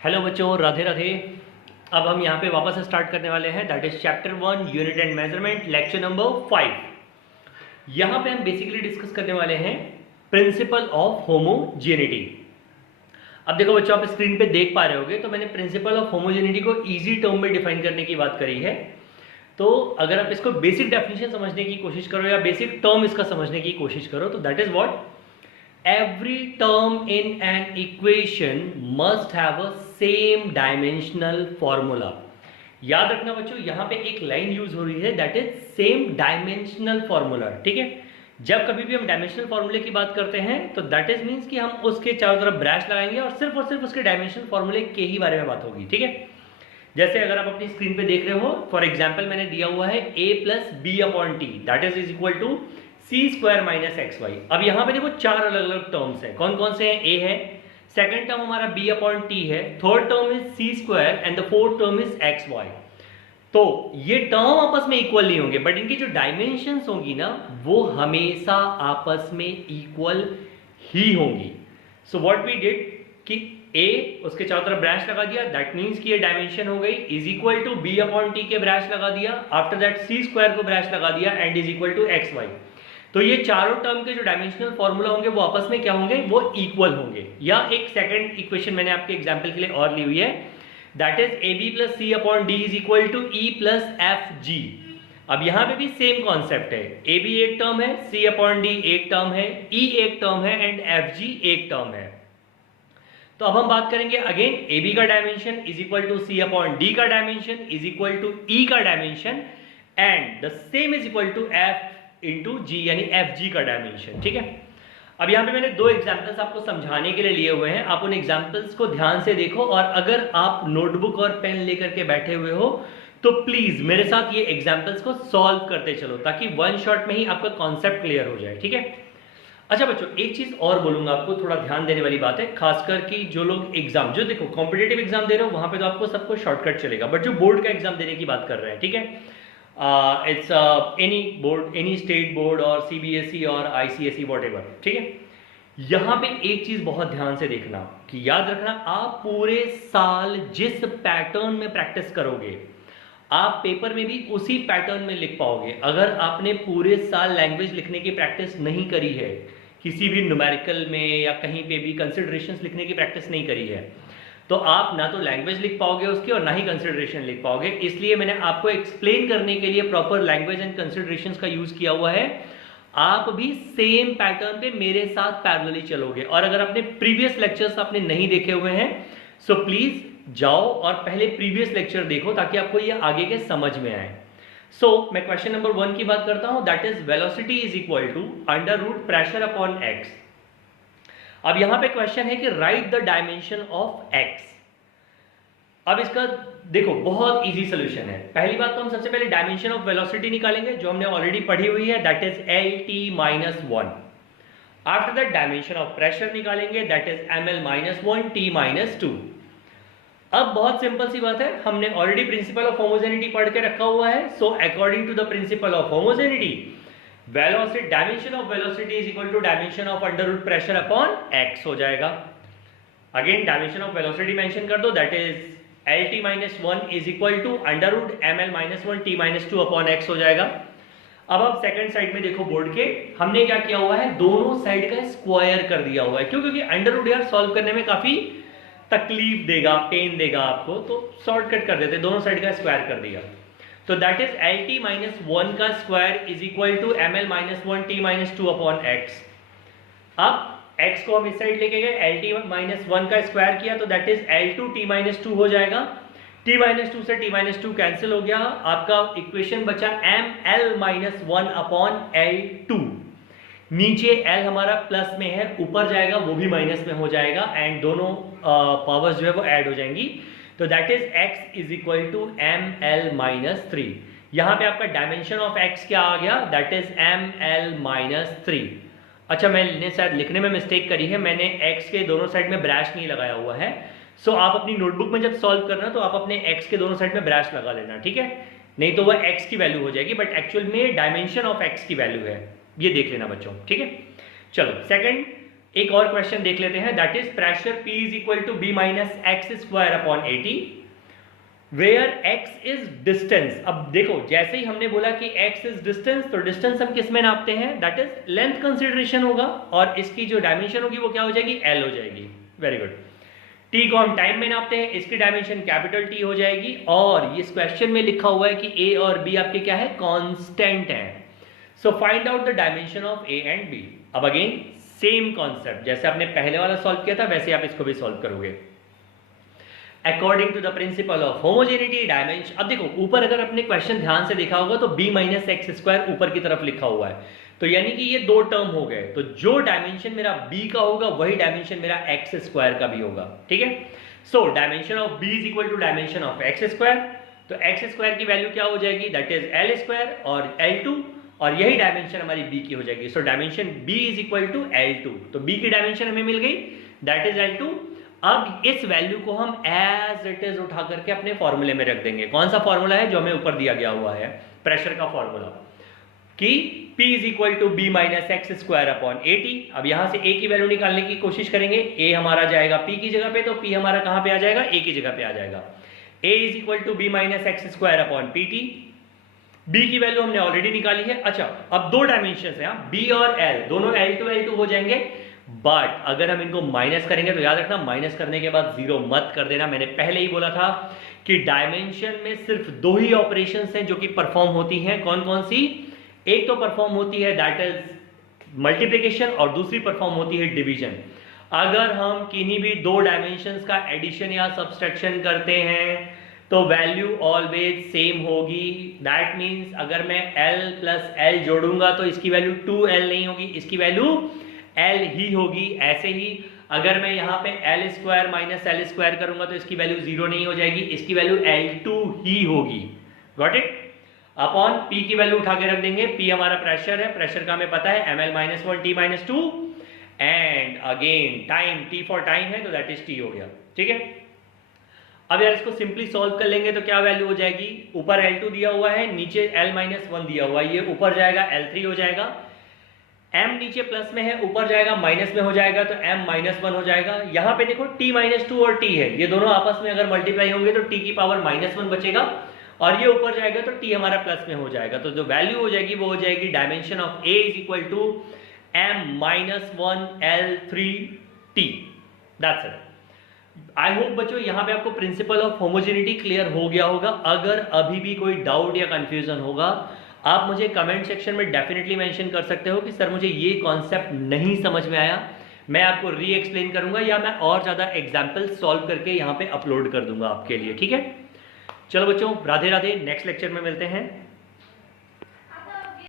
Hello बच्चों, राधे राधे। अब हम यहाँ पे वापस से स्टार्ट करने वाले हैं, that is chapter 1 unit and measurement, lecture number 5। यहाँ पे हम बेसिकली डिस्कस करने वाले हैं प्रिंसिपल ऑफ होमोजेनिटी। अब देखो बच्चों, आप स्क्रीन पे देख पा रहे होगे, तो मैंने प्रिंसिपल ऑफ होमोजेनिटी को इजी टर्म में डिफाइन करने की बात करी है। तो अगर आप इसको बेसिक डेफिनेशन समझने की कोशिश करो या बेसिक टर्म इसका समझने की कोशिश करो, तो that is what every term in an equation must have a same dimensional formula। याद रखना बच्चों, यहां पे एक लाइन यूज हो रही है, that is same dimensional formula. ठीक है, जब कभी भी हम डायमेंशनल फॉर्मूले की बात करते हैं तो दैट इज मीन्स कि हम उसके चारों तरफ ब्रैश लगाएंगे और सिर्फ उसके डायमेंशनल फॉर्मूले के ही बारे में बात होगी। ठीक है, जैसे अगर आप अपनी स्क्रीन पे देख रहे हो, फॉर एग्जाम्पल मैंने दिया हुआ है a plus B upon T, that is equal to C square minus X Y. अब यहाँ पे देखो चार अलग अलग टर्म्स हैं, कौन कौन से हैं? a है, सेकंड टर्म हमारा b अपॉन टी है, third term is C square and the fourth term is X Y. तो ये टर्म आपस में इक्वल नहीं होंगे, बट इनकी जो डायमेंशंस होंगी ना, वो हमेशा आपस में इक्वल ही होंगी। सो व्हाट वी डिड कि a उसके चारों तरफ ब्रांच लगा दिया, दैट मीन्स कि ये डायमेंशन हो गई, is equal to b upon T के ब्रांच लगा दिया, आफ्टर दैट सी स्क्वायर को ब्रांच लगा दिया and is equal to X Y. तो ये चारों टर्म के जो डायमेंशनल फॉर्मूला होंगे वो आपस में क्या होंगे? वो इक्वल होंगे। या एक सेकंड इक्वेशन मैंने आपके एग्जांपल के लिए और ली हुई है, that is A B plus C upon D is equal to E plus F G. अब यहां पे भी सेम कॉन्सेप्ट है, ए बी एक टर्म है, सी अपॉन डी एक टर्म है, ई एक टर्म है एंड एफ जी एक टर्म है। तो अब हम बात करेंगे अगेन, ए बी का dimension is equal to C upon D का dimension is equal to E का dimension and the same is equal to F into G, यानी एफ जी का डायमेंशन। ठीक है, अब यहां पे मैंने दो एग्जांपल्स आपको समझाने के लिए लिए हुए हैं, आप उन एग्जांपल्स को ध्यान से देखो, और अगर आप नोटबुक और पेन लेकर के बैठे हुए हो तो प्लीज मेरे साथ ये एग्जांपल्स को सॉल्व करते चलो, ताकि वन शॉट में ही आपका कॉन्सेप्ट क्लियर हो जाए। ठीक है, अच्छा बच्चों, एक चीज और बोलूंगा आपको, थोड़ा ध्यान देने वाली बात है, खासकर कि जो लोग एग्जाम, जो देखो कॉम्पिटेटिव एग्जाम दे रहे हो वहां पे तो आपको सबको शॉर्टकट चलेगा, बट जो बोर्ड का एग्जाम देने की बात कर रहे हैं, ठीक है, it's any board, any state board और सीबीएसई और आईसीएसई व्हाटएवर। ठीक है, यहां पे एक चीज बहुत ध्यान से देखना कि याद रखना, आप पूरे साल जिस पैटर्न में प्रैक्टिस करोगे आप पेपर में भी उसी पैटर्न में लिख पाओगे। अगर आपने पूरे साल लैंग्वेज लिखने की प्रैक्टिस नहीं करी है, किसी भी न्यूमेरिकल में या कहीं पे भी कंसिडरेशंस लिखने की प्रैक्टिस नहीं करी है, तो आप ना तो लैंग्वेज लिख पाओगे उसकी और ना ही कंसिडरेशन लिख पाओगे। इसलिए मैंने आपको एक्सप्लेन करने के लिए प्रॉपर लैंग्वेज एंड कंसिडरेशंस का यूज किया हुआ है। आप भी सेम पैटर्न पे मेरे साथ पैरेलली चलोगे, और अगर आपने प्रीवियस लेक्चर्स आपने नहीं देखे हुए हैं सो प्लीज जाओ और पहले प्रीवियस लेक्चर देखो, ताकि आपको ये आगे के समझ में आए। सो मैं क्वेश्चन नंबर 1 की बात करता हूं, that is velocity is equal to under root pressure upon X. अब यहां पे क्वेश्चन है कि right the dimension of X. अब इसका देखो बहुत इजी सोल्यूशन है। पहली बात तो हम सबसे पहले डायमेंशन ऑफ वेलोसिटी निकालेंगे, जो हमने ऑलरेडी पढ़ी हुई है, that is L T minus 1। After that dimension of pressure निकालेंगे, that is M L minus 1 T minus 2। अब बहुत सिंपल सी बात है, हमने ऑलरेडी प्रिंसिपल ऑफ होमोजेनिटी पढ़ के रखा हुआ है। So according to the principle of homogeneity, velocity, dimension of velocity is equal to dimension of under root pressure upon X हो जाएगा। Again dimension of velocity mention कर दो, that is L T minus 1 is equal to under root M L minus 1 T minus 2 upon X हो जाएगा। अब आप second side में देखो बोर्ड के, हमने क्या किया हुआ है, दोनों साइड का स्क्वायर कर दिया हुआ है। क्यों? क्योंकि अंडर रूट यार सॉल्व करने में काफी तकलीफ देगा, पेन देगा आपको, तो शॉर्टकट कर देते, दोनों साइड का स्क्वायर कर दिया। तो that is L T minus 1 का square is equal to M L minus 1 T minus 2 upon X. अब x को हम इस साइड लेके गए, एल टी माइनस 1 का स्क्वायर किया, तो that is L two T minus 2 हो जाएगा। t माइनस 2 से t माइनस 2 कैंसिल हो गया, आपका इक्वेशन बचा M L minus 1 upon L two. नीचे l हमारा प्लस में है, ऊपर जाएगा वो भी माइनस में हो जाएगा, एंड दोनों पावर्स जो है वो ऐड हो जाएंगी। तो that is x is equal to M L minus 3। यहां पे आपका डायमेंशन ऑफ x क्या आ गया, that is M L minus 3। अच्छा, मैंने शायद लिखने में मिस्टेक करी है, मैंने x के दोनों साइड में ब्रैश नहीं लगाया हुआ है। सो आप अपनी नोटबुक में जब सॉल्व करना तो आप अपने x के दोनों साइड में ब्रैश लगा लेना, ठीक है, नहीं तो वह x की वैल्यू हो जाएगी, बट एक्चुअल में डायमेंशन ऑफ x की वैल्यू है, ये देख लेना बच्चों। ठीक है, चलो सेकंड एक और क्वेश्चन देख लेते हैं, that is pressure P is equal to B minus X square upon 80 where x is distance. अब देखो जैसे ही हमने बोला कि x इज डिस्टेंस, तो डिस्टेंस हम किस में नापते हैं, दैट इज लेंथ कंसिडरेशन होगा, और इसकी जो डायमेंशन होगी वो क्या हो जाएगी, L हो जाएगी। Very good. t को हम टाइम में नापते हैं, इसकी डायमेंशन कैपिटल T हो जाएगी, और इस क्वेश्चन में लिखा हुआ है कि a और b आपके क्या है, कांस्टेंट है। So find out the dimension of a and b। अब अगेन सेम कॉन्सेप्ट, जैसे आपने पहले वाला सॉल्व किया था वैसे आप इसको भी सॉल्व करोगे according to the principle of homogeneity dimension. अब देखो ऊपर अगर आपने क्वेश्चन ध्यान से देखा होगा तो b माइनस एक्स स्क्वायर ऊपर की तरफ लिखा हुआ है, तो यानी कि ये दो टर्म हो गए, तो जो डायमेंशन मेरा b का होगा वही डायमेंशन मेरा एक्स स्क्वायर का भी होगा। ठीक है, so dimension of b is equal to dimension of X square, तो एक्स स्क्वायर की वैल्यू क्या हो जाएगी, दैट इज एल स्क्वायर और L2, और यही डायमेंशन हमारी b की हो जाएगी। So dimension b is equal to L2, तो b की डायमेंशन हमें मिल गई, दैट इज L2। अब इस वैल्यू को हम एज इट इज उठा करके अपने फॉर्मूले में रख देंगे। कौन सा फॉर्मूला है, जो हमें ऊपर दिया गया हुआ है, प्रेशर का फॉर्मूला, कि P is equal to B minus X square upon 80। अब यहां से A की वैल्यू निकालने की कोशिश करेंगे, A हमारा जाएगा P की जगह पे, तो P हमारा कहां पे आ जाएगा, A की जगह पे आ जाएगा। A is equal to B minus X square upon PT। B की वैल्यू हमने ऑलरेडी निकाली है। अच्छा, अब दो डायमेंशन है, B और L दोनों L2 हो जाएंगे, बट अगर हम इनको माइनस करेंगे तो याद रखना माइनस करने के बाद जीरो मत कर देना। मैंने पहले ही बोला था कि डायमेंशन में सिर्फ दो ही ऑपरेशंस हैं जो कि परफॉर्म होती हैं। कौन कौन सी, एक तो परफॉर्म होती है दैट इज मल्टीप्लिकेशन, और दूसरी परफॉर्म होती है डिवीजन। अगर हम किन्हीं भी दो डायमेंशंस का एडिशन या सब्सट्रैक्शन करते हैं तो वैल्यू ऑलवेज सेम होगी। दैट मीन्स अगर मैं L प्लस L जोड़ूंगा तो इसकी वैल्यू 2L नहीं होगी, इसकी वैल्यू L ही होगी। ऐसे ही अगर मैं यहाँ पे L square minus L square करूंगा तो इसकी वैल्यू 0 नहीं हो जाएगी, इसकी वैल्यू L2 ही होगी। Got it. अपॉन P की वैल्यू उठा के रख देंगे, P हमारा प्रेशर है, प्रेशर का हमें पता है ml minus 1 T minus 2, and again time, T for time है तो दैट इज T हो गया। ठीक है, अब यार इसको सिंपली सॉल्व कर लेंगे तो क्या वैल्यू हो जाएगी, ऊपर L2 दिया हुआ है, नीचे L माइनस 1 दिया हुआ है, ये ऊपर जाएगा L3 हो जाएगा, m नीचे प्लस में है ऊपर जाएगा माइनस में हो जाएगा तो m माइनस 1 हो जाएगा। यहाँ पे देखो t माइनस 2 और t है, ये दोनों आपस में अगर मल्टीप्लाई होंगे तो t की पावर माइनस 1 बचेगा, और ये ऊपर जाएगा तो t हमारा प्लस में हो जाएगा। तो जो वैल्यू हो जाएगी वो हो जाएगी dimension of a is equal to m minus 1 L3t। That's it. I hope बच्चों यहाँ पे आपको प्रिंसिपल ऑफ होमोजेनिटी क्लियर हो गया होगा। अगर अभी भी कोई डाउट या कंफ्यूजन होगा आप मुझे कमेंट सेक्शन में डेफिनेटली मेंशन कर सकते हो कि सर मुझे ये कॉन्सेप्ट नहीं समझ में आया, मैं आपको री एक्सप्लेन करूंगा या मैं और ज़्यादा एग्जाम्पल सॉल्व करके यहाँ पे अपलोड कर दूंगा आपके लिए। ठीक है, चलो बच्चों, राधे राधे, नेक्स्ट लेक्चर में मिलते हैं।